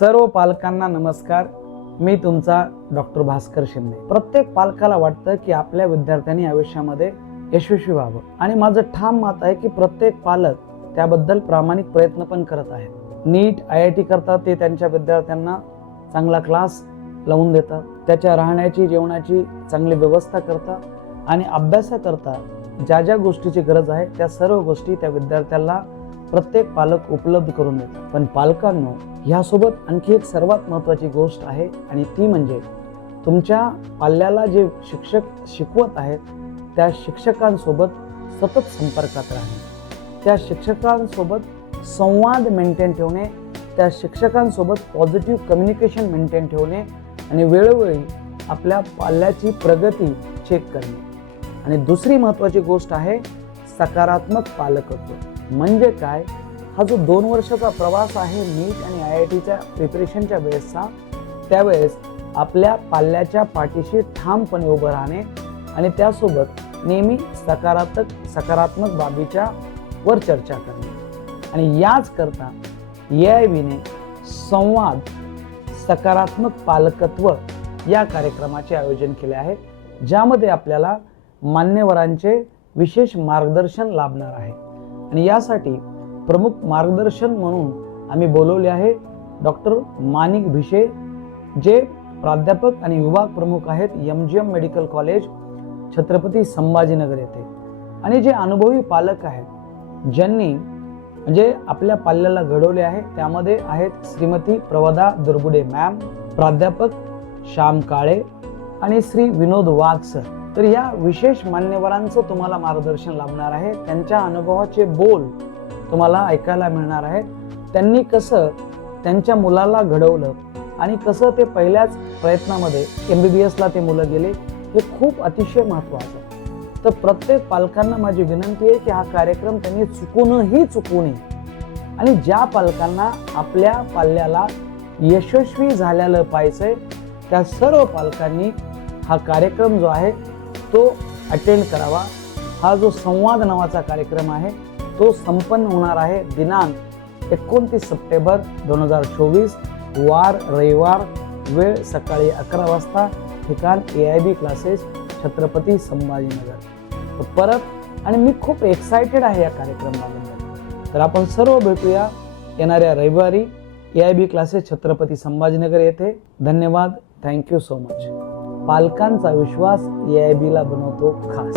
सर्व पालकांना नमस्कार. मी तुमचा डॉक्टर भास्कर शिंदे. प्रत्येक पालकाला वाटतं की आपल्या विद्यार्थ्यांनी आयुष्यामध्ये यशस्वी व्हावं. आणि माझं ठाम मत आहे की प्रत्येक पालक त्याबद्दल प्रामाणिक प्रयत्न पण करत आहेत नीट आय आय टी करतात ते त्यांच्या विद्यार्थ्यांना चांगला क्लास लावून देतात. त्याच्या राहण्याची जेवणाची चांगली व्यवस्था करतात आणि अभ्यासाकरता ज्या ज्या गोष्टीची गरज आहे त्या सर्व गोष्टी त्या विद्यार्थ्याला प्रत्येक पालक उपलब्ध करून देतात. पण पालकांनो ह्यासोबत आणखी एक सर्वात महत्त्वाची गोष्ट आहे आणि ती म्हणजे तुमच्या पाल्याला जे शिक्षक शिकवत आहेत त्या शिक्षकांसोबत सतत संपर्कात राहणे त्या शिक्षकांसोबत संवाद मेंटेन ठेवणे त्या शिक्षकांसोबत पॉझिटिव्ह कम्युनिकेशन मेंटेन ठेवणे आणि वेळोवेळी आपल्या पाल्याची प्रगती चेक करणे. आणि दुसरी महत्त्वाची गोष्ट आहे सकारात्मक पालकत्व म्हणजे काय? हा जो दोन वर्षाचा प्रवास आहे नीट आणि आय आय टीच्या प्रिपरेशनच्या वेळेसचा त्यावेळेस आपल्या पाल्याच्या पाठीशी ठामपणे उभं राहणे आणि त्यासोबत नेहमी सकारात्मक सकारात्मक बाबीच्या वर चर्चा करणे. आणि याच करता ए आय बीने संवाद सकारात्मक पालकत्व या कार्यक्रमाचे आयोजन केले आहे ज्यामध्ये आपल्याला मान्यवरांचे विशेष मार्गदर्शन लाभणार आहे. आणि यासाठी प्रमुख मार्गदर्शन म्हणून आम्ही बोलवले आहे डॉक्टर मानिक भिशे जे प्राध्यापक आणि विभाग प्रमुख आहेत M G M medical college Chhatrapati Sambhajinagar येथे. आणि जे अनुभवी पालक आहेत ज्यांनी म्हणजे आपल्या पाल्याला घडवले आहे त्यामध्ये आहेत श्रीमती प्रवदा दुर्गुडे मॅम प्राध्यापक श्याम काळे आणि श्री विनोद वाघ सर तर या विशेष मान्यवरांचं तुम्हाला मार्गदर्शन लाभणार आहे. त्यांच्या अनुभवाचे बोल तुम्हाला ऐकायला मिळणार आहेत. त्यांनी कसं त्यांच्या मुलाला घडवलं आणि कसं ते पहिल्याच प्रयत्नामध्ये एम बी बी एसला ते मुलं गेले हे खूप अतिशय महत्त्वाचं तर प्रत्येक पालकांना माझी विनंती आहे की हा कार्यक्रम त्यांनी चुकूनही चुकू नये. आणि ज्या पालकांना आपल्या पाल्याला यशस्वी झालेलं पाहिजे त्या सर्व पालकांनी हा कार्यक्रम जो आहे तो अटेंड करावा. हा जो संवाद नावाचा कार्यक्रम आहे तो संपन्न होणार आहे दिनांक एकोणतीस सप्टेंबर दोन हजार चोवीस वार रविवार वेळ सकाळी अकरा वाजता ठिकाण A I B classes Chhatrapati Sambhajinagar. तर परत आणि मी खूप एक्सायटेड आहे या कार्यक्रमाबद्दल. तर आपण सर्व भेटूया येणाऱ्या रविवारी A I B classes Chhatrapati Sambhajinagar येथे. धन्यवाद. थँक्यू सो मच पालकांचा विश्वास एआयबीला बनवतो खास.